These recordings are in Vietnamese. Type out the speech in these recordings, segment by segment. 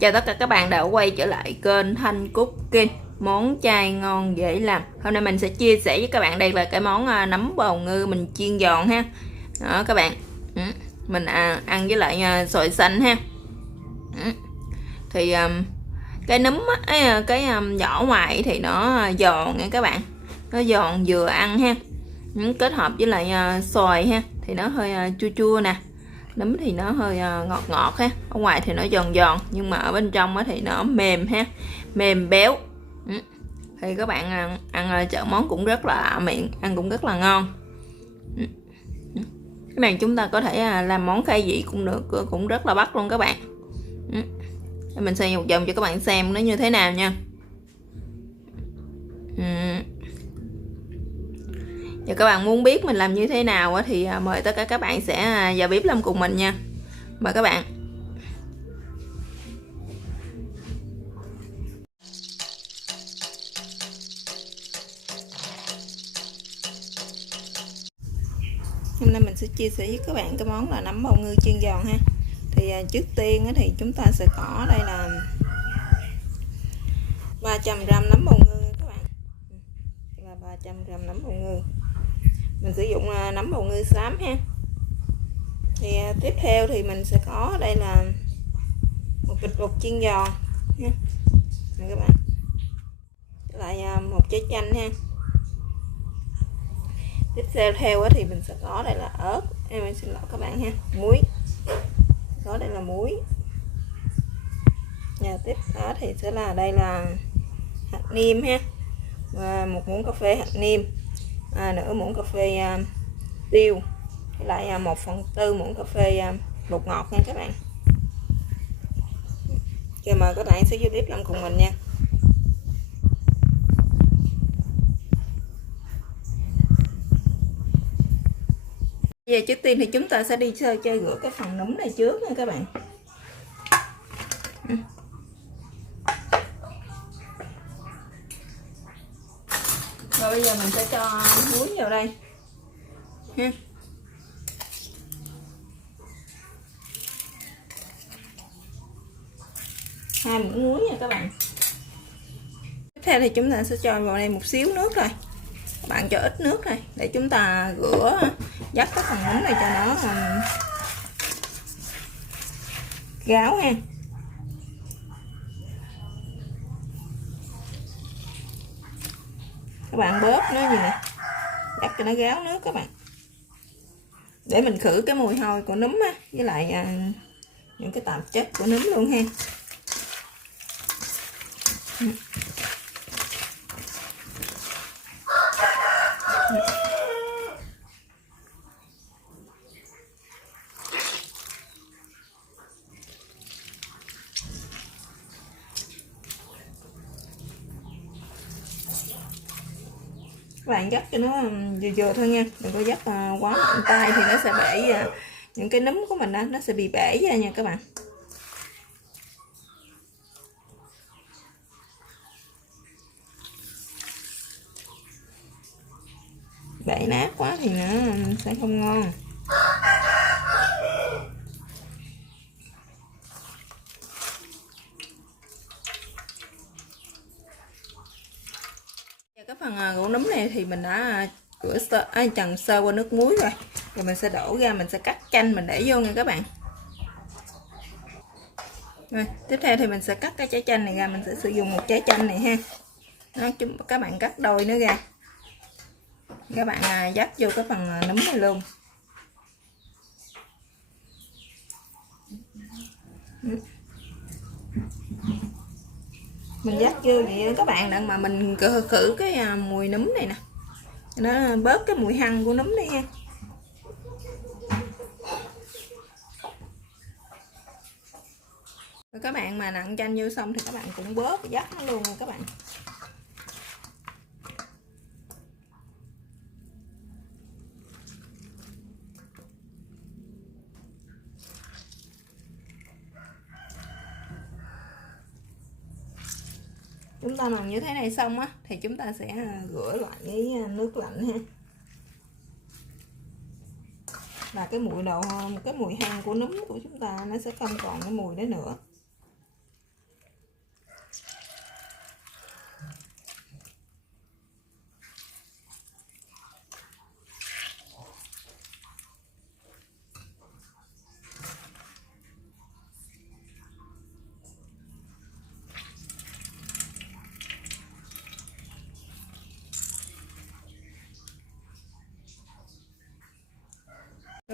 Chào tất cả các bạn đã quay trở lại kênh Thanh Cooking, món chay ngon dễ làm. Hôm nay mình sẽ chia sẻ với các bạn đây là cái món nấm bào ngư mình chiên giòn ha. Đó các bạn. Mình ăn với lại xoài xanh ha. Thì cái nấm cái vỏ ngoài thì nó giòn nha các bạn. Nó giòn vừa ăn ha. Kết hợp với lại xoài ha thì nó hơi chua chua nè. Nấm thì nó hơi ngọt ngọt ha, ở ngoài thì nó giòn giòn nhưng mà ở bên trong thì nó mềm ha, mềm béo. Thì các bạn ăn chợ món cũng rất là miệng, ăn cũng rất là ngon. Cái này chúng ta có thể làm món khai vị cũng được, cũng rất là bắt luôn các bạn. Mình xoay một vòng cho các bạn xem nó như thế nào nha. Và các bạn muốn biết mình làm như thế nào thì mời tất cả các bạn sẽ vào bếp làm cùng mình nha. Mời các bạn. Hôm nay mình sẽ chia sẻ với các bạn cái món là nấm bào ngư chiên giòn ha. Thì trước tiên thì chúng ta sẽ có đây là 300g nấm bào ngư các bạn. Là 300g nấm bào ngư. Mình sử dụng nấm bào ngư xám ha. Thì tiếp theo thì mình sẽ có đây là một bịch bột chiên giòn ha. Này các bạn. Lại một trái chanh ha. Tiếp theo thì mình sẽ có đây là ớt, em xin lỗi các bạn ha, muối, có đây là muối. Và tiếp đó thì sẽ là đây là hạt niêm ha, và một muỗng cà phê hạt niêm, nửa muỗng cà phê tiêu, với lại 1/4 muỗng cà phê bột ngọt nha các bạn. Giờ mời các bạn sẽ vô bếp làm cùng mình nha. Giờ trước tiên thì chúng ta sẽ đi sơ chơi rửa cái phần nấm này trước nha các bạn. Rồi bây giờ mình sẽ cho muối vào đây ha. Hai muỗng muối nha các bạn. Tiếp theo thì chúng ta sẽ cho vào đây một xíu nước thôi. Các bạn cho ít nước thôi để chúng ta rửa dắt cái phần nấm này cho nó ráo ha. Các bạn bóp nó như này, dắt cho nó ráo nước các bạn, để mình khử cái mùi hôi của nấm á, với lại những cái tạp chất của nấm luôn ha. Các bạn dắt cho nó vừa vừa thôi nha, đừng có dắt quá mạnh tay thì nó sẽ bể những cái nấm của mình đó, nó sẽ bị bể ra nha các bạn. Bể nát quá thì nó sẽ không ngon. Cái phần gỗ nấm này thì mình đã trần sơ qua nước muối rồi. Rồi mình sẽ đổ ra, mình sẽ cắt chanh mình để vô nha các bạn. Rồi, tiếp theo thì mình sẽ cắt cái trái chanh này ra, mình sẽ sử dụng một trái chanh này ha. Đó, các bạn cắt đôi nó ra. Các bạn dắt vô cái phần nấm này luôn. Mình dắt vô vậy các bạn, đặng mà mình khử cái mùi nấm này nè, nó bớt cái mùi hăng của nấm đi ha. Rồi các bạn mà nặn chanh vô xong thì các bạn cũng bớt dắt nó luôn nha các bạn. Chúng ta làm như thế này xong á thì chúng ta sẽ rửa lại với nước lạnh ha. Là cái mùi hăng của nấm của chúng ta nó sẽ không còn cái mùi đó nữa.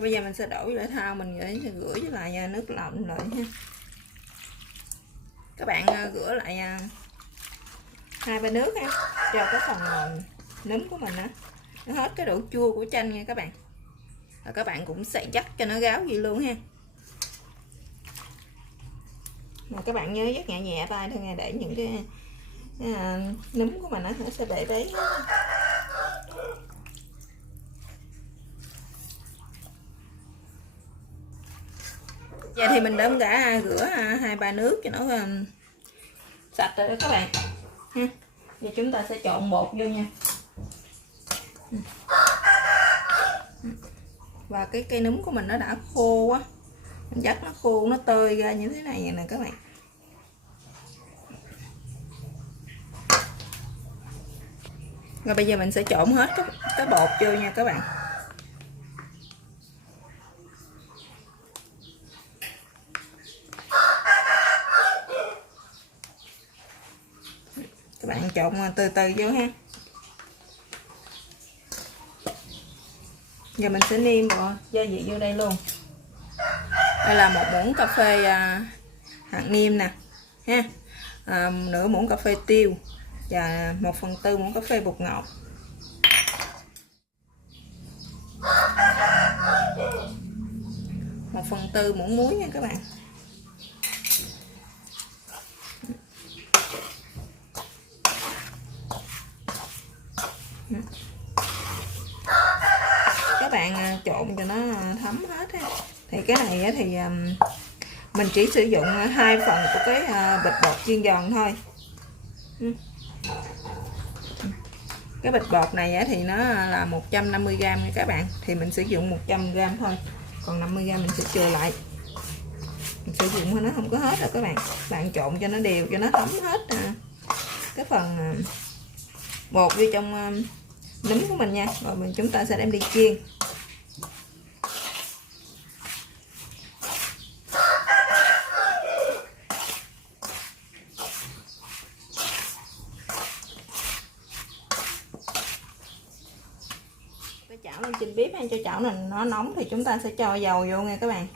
Bây giờ mình sẽ đổ lại thau mình để rửa với lại nước lạnh lại ha. Các bạn rửa lại 2-3 nước ha, cho cái phần nấm của mình nó hết cái độ chua của chanh nha các bạn. Và các bạn cũng sẽ chắc cho nó ráo gì luôn ha. Mà các bạn nhớ dắt nhẹ nhẹ tay thôi nha, để những cái nấm của mình nó sẽ bể bế. Giờ thì mình đã rửa 2-3 nước cho nó sạch rồi đó các bạn ha. Giờ chúng ta sẽ trộn bột vô nha. Và cái cây nấm của mình nó đã khô quá, mình dắt nó khô, nó tơi ra như thế này nè các bạn. Rồi bây giờ mình sẽ trộn hết cái bột vô nha các bạn. Các bạn trộn từ từ vô ha. Giờ mình sẽ nêm gia vị vô đây luôn. Đây là 1 muỗng cà phê hạt nêm nè ha, nửa muỗng cà phê tiêu và 1/4 muỗng cà phê bột ngọt. Một 1/4 muỗng muối nha các bạn. Các bạn trộn cho nó thấm hết ha. Thì cái này thì mình chỉ sử dụng 2 phần của cái bịch bột chiên giòn thôi. Cái bịch bột này thì nó là 150g nha các bạn, thì mình sử dụng 100g thôi, còn 50g mình sẽ chừa lại. Mình sử dụng nó không có hết rồi các bạn. Bạn trộn cho nó đều, cho nó thấm hết cái phần bột vô trong nấm của mình nha. Rồi chúng ta sẽ đem đi chiên. Cái chảo lên trên bếp hay cho chảo này nó nóng thì chúng ta sẽ cho dầu vô nha các bạn.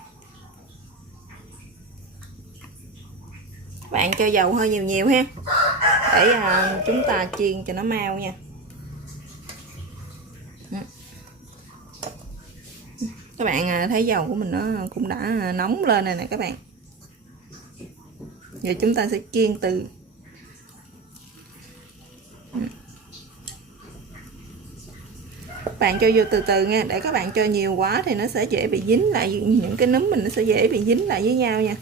Bạn cho dầu hơi nhiều nhiều ha, để chúng ta chiên cho nó mau nha. Các bạn thấy dầu của mình nó cũng đã nóng lên rồi nè các bạn. Giờ chúng ta sẽ chiên từ bạn cho vô từ từ nha, để các bạn cho nhiều quá thì nó sẽ dễ bị dính lại, những cái nấm mình nó sẽ dễ bị dính lại với nhau nha.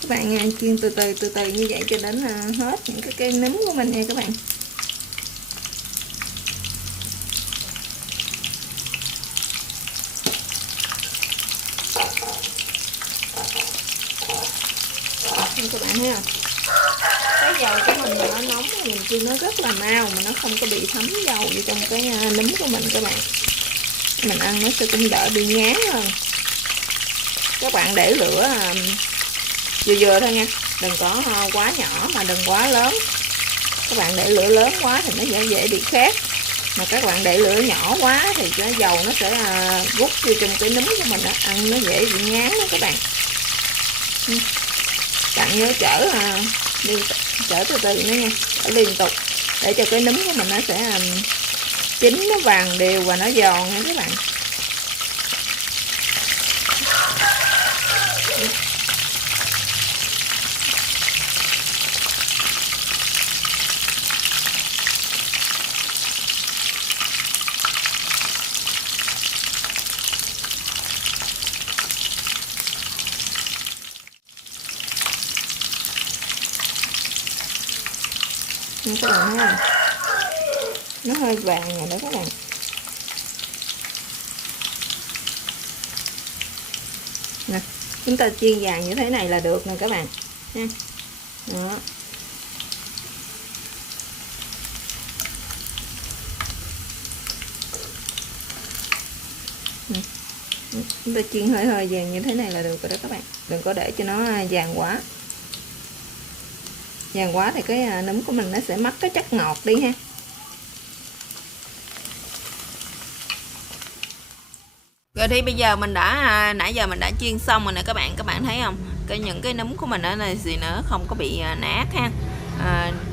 Các bạn chiên từ từ như vậy cho đến hết những cái cây nấm của mình nha các bạn. Các bạn thấy không? Cái dầu của mình mà nó nóng thì mình chiên nó rất là mau, mà nó không có bị thấm dầu vô trong cái nấm của mình các bạn. Mình ăn nó sẽ cũng đỡ bị ngán hơn. Các bạn để lửa vừa vừa thôi nha, đừng có quá nhỏ mà đừng quá lớn. Các bạn để lửa lớn quá thì nó dễ bị khét, mà các bạn để lửa nhỏ quá thì cái dầu nó sẽ rút vô trong cái nấm của mình đó, ăn nó dễ bị ngán đó các bạn. Bạn nhớ chở từ từ nữa nha, chở liên tục để cho cái nấm của mình nó sẽ chín, nó vàng đều và nó giòn nha các bạn. Các bạn thấy không? Nó hơi vàng rồi đó các bạn. Nè, chúng ta chiên vàng như thế này là được nè các bạn nha. Đó. Chúng ta chiên hơi hơi vàng như thế này là được rồi đó các bạn, đừng có để cho nó vàng quá. Vàng quá thì cái nấm của mình nó sẽ mất cái chất ngọt đi ha. Rồi thì bây giờ mình đã nãy giờ mình đã chiên xong rồi nè các bạn thấy không, những cái nấm của mình ở này thì nó không có bị nát ha.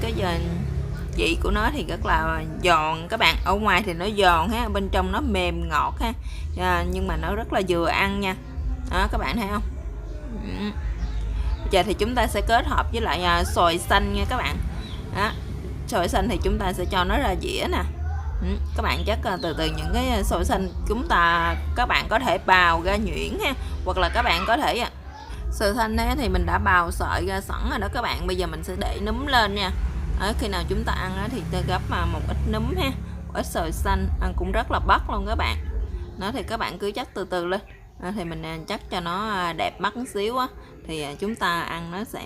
Cái giờ vị của nó thì rất là giòn các bạn, ở ngoài thì nó giòn ha, bên trong nó mềm ngọt ha. Nhưng mà nó rất là vừa ăn nha đó, các bạn thấy không. Giờ thì chúng ta sẽ kết hợp với lại xoài xanh nha các bạn đó. Xoài xanh thì chúng ta sẽ cho nó ra dĩa nè. Các bạn chắc từ từ những cái xoài xanh các bạn có thể bào ra nhuyễn ha, hoặc là các bạn có thể xoài xanh ấy thì mình đã bào sợi ra sẵn rồi đó các bạn. Bây giờ mình sẽ để núm lên nha. Khi nào chúng ta ăn thì ta gấp một ít núm ha, một ít xoài xanh, ăn cũng rất là bắt luôn các bạn. Nó thì các bạn cứ chắc từ từ lên. Thì mình chắc cho nó đẹp mắt một xíu á, thì chúng ta ăn nó sẽ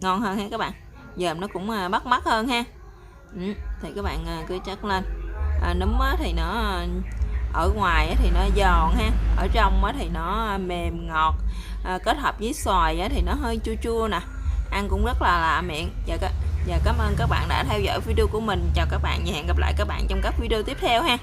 ngon hơn ha các bạn. Giờ nó cũng bắt mắt hơn ha. Thì các bạn cứ chắc lên. Núm thì nó ở ngoài thì nó giòn ha, ở trong thì nó mềm ngọt, kết hợp với xoài thì nó hơi chua chua nè, ăn cũng rất là lạ miệng. Và cảm ơn các bạn đã theo dõi video của mình. Chào các bạn và hẹn gặp lại các bạn trong các video tiếp theo ha.